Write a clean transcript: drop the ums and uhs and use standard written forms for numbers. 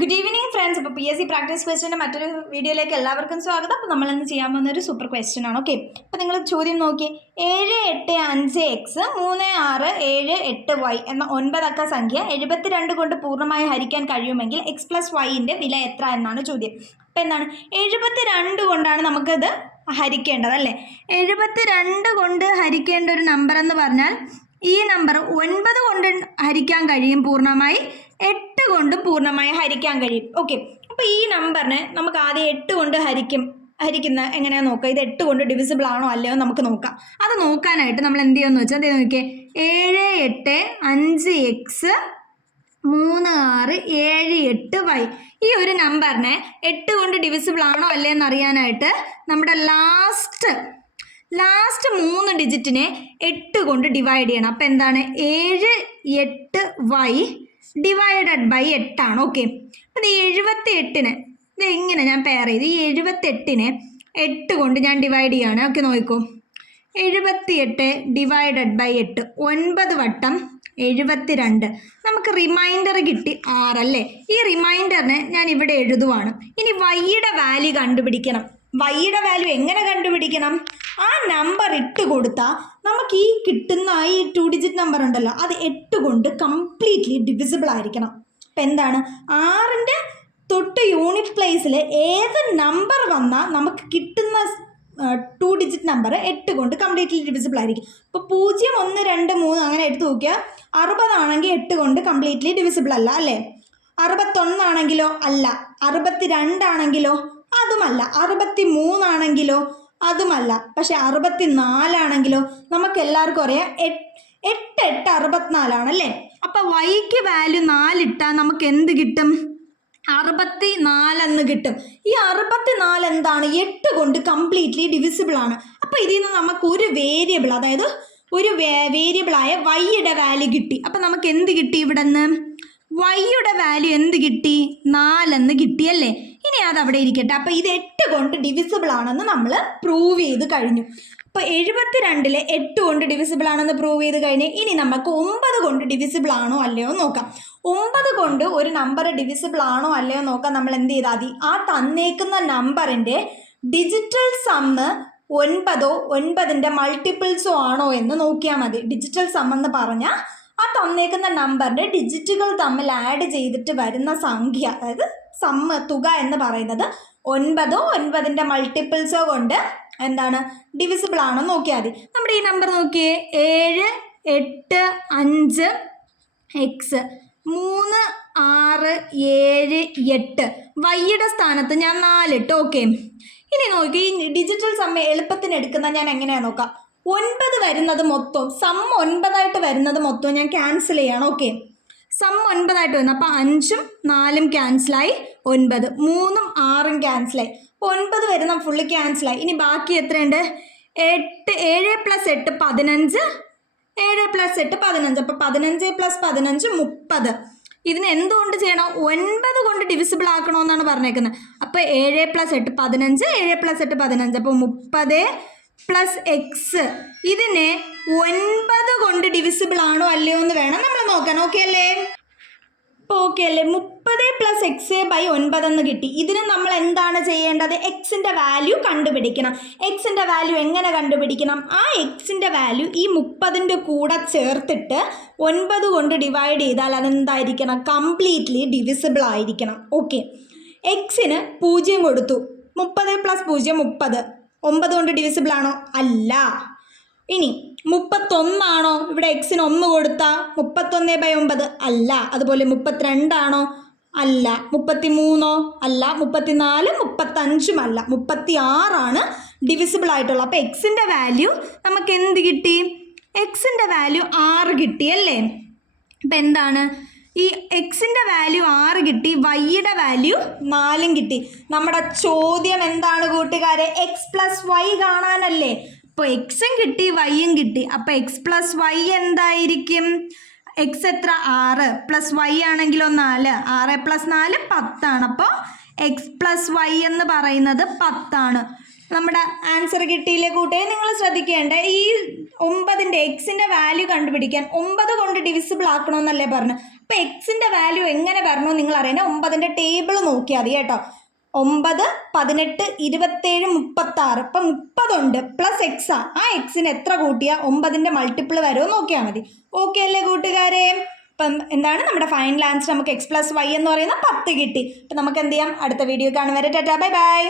Good evening friends. അപ്പോൾ PSC practice ക്വസ്റ്റ്യൻ്റെ മറ്റൊരു വീഡിയോയിലേക്ക് എല്ലാവർക്കും സ്വാഗതം. അപ്പോൾ നമ്മളിന്ന് ചെയ്യാൻ പോകുന്ന ഒരു സൂപ്പർ ക്വസ്റ്റ്യൻ ആണ്. ഓക്കെ, അപ്പോൾ നിങ്ങൾ ചോദ്യം നോക്കി. 7, 8, 5 x 3, 6, 7, 8 y എന്ന 9 അക്ക സംഖ്യ 72 കൊണ്ട് പൂർണ്ണമായി ഹരിക്കാൻ കഴിയുമെങ്കിൽ x + yൻ്റെ വില എത്ര എന്നാണ് ചോദ്യം. അപ്പോൾ എന്താണ് 72 കൊണ്ടാണ് നമുക്കിത് ഹരിക്കേണ്ടത് അല്ലേ. 72 കൊണ്ട് ഹരിക്കേണ്ട ഒരു നമ്പർ എന്ന് പറഞ്ഞാൽ ഈ നമ്പർ 9 കൊണ്ട് ഹരിക്കാൻ കഴിയും പൂർണ്ണമായി, 8 കൊണ്ടും പൂർണ്ണമായി ഹരിക്കാൻ കഴിയും. ഓക്കെ, അപ്പോൾ ഈ നമ്പറിനെ നമുക്ക് ആദ്യം 8 കൊണ്ട് ഹരിക്കുന്ന എങ്ങനെയാണെന്ന് നോക്കാം. ഇത് 8 കൊണ്ട് ഡിവിസിബിൾ ആണോ അല്ലയോ നമുക്ക് നോക്കാം. അത് നോക്കാനായിട്ട് നമ്മൾ എന്ത് ചെയ്യുമെന്ന് വെച്ചാൽ അതേ നോക്കിയേ, 7, 8, 5 x 3, 6, 7, 8 y ഈ ഒരു നമ്പറിനെ 8 കൊണ്ട് ഡിവിസിബിൾ ആണോ അല്ലേന്ന് അറിയാനായിട്ട് നമ്മുടെ ലാസ്റ്റ് 3 ഡിജിറ്റിനെ 8 കൊണ്ട് ഡിവൈഡ് ചെയ്യണം. അപ്പം എന്താണ് 7, 8 y ഡിവൈഡഡ് ബൈ 8 ആണ്. ഓക്കെ, അപ്പം ഈ 78നെ ഇത് ഇങ്ങനെ ഞാൻ പെയർ ചെയ്ത് ഈ 78നെ 8 കൊണ്ട് ഞാൻ ഡിവൈഡ് ചെയ്യാണ്. ഓക്കെ, നോക്കൂ, 78 ഡിവൈഡഡ് ബൈ 8 9 വട്ടം 72. നമുക്ക് റിമൈൻഡർ കിട്ടി 6 അല്ലേ. ഈ റിമൈൻഡറിനെ ഞാൻ ഇവിടെ എഴുതുവാണ്. ഇനി വൈയുടെ വാല്യൂ കണ്ടുപിടിക്കണം. വൈയുടെ വാല്യൂ എങ്ങനെ കണ്ടുപിടിക്കണം? ആ നമ്പർ ഇട്ട് കൊടുത്താൽ നമുക്ക് ഈ കിട്ടുന്ന ഈ 2 ഡിജിറ്റ് നമ്പർ ഉണ്ടല്ലോ അത് 8 കൊണ്ട് കംപ്ലീറ്റ്ലി ഡിവിസിബിൾ ആയിരിക്കണം. അപ്പം എന്താണ് 6ൻ്റെ തൊട്ട് യൂണിറ്റ് പ്ലേസിൽ ഏത് നമ്പർ വന്നാൽ നമുക്ക് കിട്ടുന്ന 2 ഡിജിറ്റ് നമ്പർ 8 കൊണ്ട് കംപ്ലീറ്റ്ലി ഡിവിസിബിൾ ആയിരിക്കും. ഇപ്പോൾ 0, 1, 2, 3 അങ്ങനെ എടുത്ത് നോക്കിയാൽ 60 ആണെങ്കിൽ 8 കൊണ്ട് കംപ്ലീറ്റ്ലി ഡിവിസിബിൾ അല്ല അല്ലേ. 61 ആണെങ്കിലോ അല്ല. 62 ആണെങ്കിലോ അതുമല്ല. 63 ആണെങ്കിലോ അതുമല്ല. പക്ഷെ 64 ആണെങ്കിലോ നമുക്ക് എല്ലാവർക്കും അറിയാം 8, 8, 64 ആണല്ലേ. അപ്പം വൈക്ക് വാല്യൂ 4 ഇട്ടാൽ നമുക്ക് എന്ത് കിട്ടും? 64 എന്ന് കിട്ടും. ഈ 64 എന്താണ് 8 കൊണ്ട് കംപ്ലീറ്റ്ലി ഡിവിസിബിൾ ആണ്. അപ്പം ഇതിൽ നിന്ന് നമുക്ക് ഒരു വേരിയബിൾ, അതായത് ഒരു വേരിയബിളായ വൈയുടെ വാല്യൂ കിട്ടി. അപ്പം നമുക്ക് എന്ത് കിട്ടി? ഇവിടെ നിന്ന് വൈയുടെ വാല്യൂ എന്ത് കിട്ടി? 4 എന്ന് കിട്ടിയല്ലേ. ഇനി അതവിടെ ഇരിക്കട്ടെ. അപ്പോൾ ഇത് 8 കൊണ്ട് ഡിവിസിബിൾ ആണെന്ന് നമ്മൾ പ്രൂവ് ചെയ്ത് കഴിഞ്ഞു. അപ്പോൾ 72-ലെ 8 കൊണ്ട് ഡിവിസിബിൾ ആണെന്ന് പ്രൂവ് ചെയ്ത് കഴിഞ്ഞ് ഇനി നമുക്ക് 9 കൊണ്ട് ഡിവിസിബിൾ ആണോ അല്ലയോ നോക്കാം. 9 കൊണ്ട് ഒരു നമ്പർ ഡിവിസിബിൾ ആണോ അല്ലയോ നോക്കാം. നമ്മൾ എന്ത് ചെയ്താൽ മതി? ആ തന്നേക്കുന്ന നമ്പറിൻ്റെ ഡിജിറ്റൽ സമ്മ് 9 9ൻ്റെ മൾട്ടിപ്പിൾസോ ആണോ എന്ന് നോക്കിയാൽ മതി. ഡിജിറ്റൽ സം എന്ന് പറഞ്ഞാൽ ആ തന്നേക്കുന്ന നമ്പറിൻ്റെ ഡിജിറ്റുകൾ തമ്മിൽ ആഡ് ചെയ്തിട്ട് വരുന്ന സംഖ്യ, അതായത് സമ്മ് തുക എന്ന് പറയുന്നത് 9 9ൻ്റെ മൾട്ടിപ്പിൾസോ കൊണ്ട് എന്താണ് ഡിവിസിബിൾ ആണോ നോക്കിയാൽ മതി. നമ്മുടെ ഈ നമ്പർ നോക്കിയേ, 7, 8, 5 x 3, 6, 7, 8 വൈയുടെ സ്ഥാനത്ത് ഞാൻ 4 ഇട്ട്. ഓക്കെ, ഇനി നോക്കി ഈ ഡിജിറ്റൽ സമ്മ എളുപ്പത്തിന് എടുക്കുന്ന ഞാൻ എങ്ങനെയാണ് നോക്കാം. 9 വരുന്നത് മൊത്തം സം 9 വരുന്നത് മൊത്തം ഞാൻ ക്യാൻസൽ ചെയ്യണം. ഓക്കെ, സം 9 വരുന്നത് അപ്പോൾ 5ഉം 4ഉം ക്യാൻസലായി, 9 3ഉം 6ഉം ക്യാൻസലായി, 9 വരുന്ന ഫുള്ള് ക്യാൻസലായി. ഇനി ബാക്കി എത്രയുണ്ട്? 7 + 8 15, 7 + 8 15. അപ്പോൾ 15 + 15 30. ഇതിന് എന്തുകൊണ്ട് ചെയ്യണം? 9 കൊണ്ട് ഡിവിസിബിൾ ആക്കണമെന്നാണ് പറഞ്ഞേക്കുന്നത്. അപ്പോൾ 7 + 8 15, 7 + 8 15. അപ്പോൾ 30 + x ഇതിനെ 9 കൊണ്ട് ഡിവിസിബിൾ ആണോ അല്ലയോ എന്ന് വേണം നമ്മൾ നോക്കാൻ. ഓക്കെ അല്ലേ? ഇപ്പോൾ ഓക്കെ അല്ലേ? 30 + x/9 എന്ന് കിട്ടി. ഇതിന് നമ്മൾ എന്താണ് ചെയ്യേണ്ടത്? എക്സിൻ്റെ വാല്യൂ കണ്ടുപിടിക്കണം. എക്സിൻ്റെ വാല്യൂ എങ്ങനെ കണ്ടുപിടിക്കണം? ആ എക്സിൻ്റെ വാല്യൂ ഈ 30ൻ്റെ കൂടെ ചേർത്തിട്ട് 9 കൊണ്ട് ഡിവൈഡ് ചെയ്താൽ അതെന്തായിരിക്കണം? കംപ്ലീറ്റ്ലി ഡിവിസിബിൾ ആയിരിക്കണം. ഓക്കെ, എക്സിന് 0 കൊടുത്തു. 30 + 0 30. 9 കൊണ്ട് ഡിവിസിബിൾ ആണോ? അല്ല. ഇനി 31 ആണോ? ഇവിടെ എക്സിന് 1 കൊടുത്താൽ 31/9 അല്ല. അതുപോലെ 32 ആണോ? അല്ല. 33 അല്ല. 34 35 അല്ല. 36 ആണ് ഡിവിസിബിൾ ആയിട്ടുള്ളത്. അപ്പോൾ എക്സിൻ്റെ വാല്യൂ നമുക്ക് എന്ത് കിട്ടി? എക്സിൻ്റെ വാല്യൂ 6 കിട്ടി അല്ലേ. അപ്പം എന്താണ് ഈ എക്സിൻ്റെ വാല്യൂ 6 കിട്ടി, വൈയുടെ വാല്യൂ 4ഉം കിട്ടി. നമ്മുടെ ചോദ്യം എന്താണ് കൂട്ടുകാരെ? x + y കാണാനല്ലേ. അപ്പോൾ എക്സും കിട്ടി വൈയും കിട്ടി. അപ്പോൾ x + y എന്തായിരിക്കും? എക്സ് എത്ര? 6 + y ആണെങ്കിലോ 4. 6 + 4 10 ആണ്. അപ്പോൾ x + y എന്ന് പറയുന്നത് 10 ആണ്. നമ്മുടെ ആൻസർ കിട്ടിയില്ലേ കൂട്ടുകാരെ? നിങ്ങൾ ശ്രദ്ധിക്കേണ്ട ഈ 9ൻ്റെ എക്സിൻ്റെ വാല്യൂ കണ്ടുപിടിക്കാൻ 9 കൊണ്ട് ഡിവിസിബിൾ ആക്കണമെന്നല്ലേ പറഞ്ഞു. അപ്പോൾ എക്സിൻ്റെ വാല്യൂ എങ്ങനെ വരണമെന്ന് നിങ്ങൾ അറിയണേ 9ൻ്റെ ടേബിൾ നോക്കിയാൽ മതി കേട്ടോ. 9, 18, 27, 36. ഇപ്പം 30 ഉണ്ട് പ്ലസ് എക്സാ. ആ എക്സിന് എത്ര കൂട്ടിയാൽ 9ൻ്റെ മൾട്ടിപ്പിൾ വരുമോ നോക്കിയാൽ മതി. ഓക്കെ അല്ലേ കൂട്ടുകാരെ? അപ്പം എന്താണ് നമ്മുടെ ഫൈനൽ ആൻസർ? നമുക്ക് x + y എന്ന് പറയുന്ന 10 കിട്ടി. അപ്പം നമുക്ക് എന്ത് ചെയ്യാം? അടുത്ത വീഡിയോ കാണും വരെ ടാറ്റാ ബൈ ബൈ.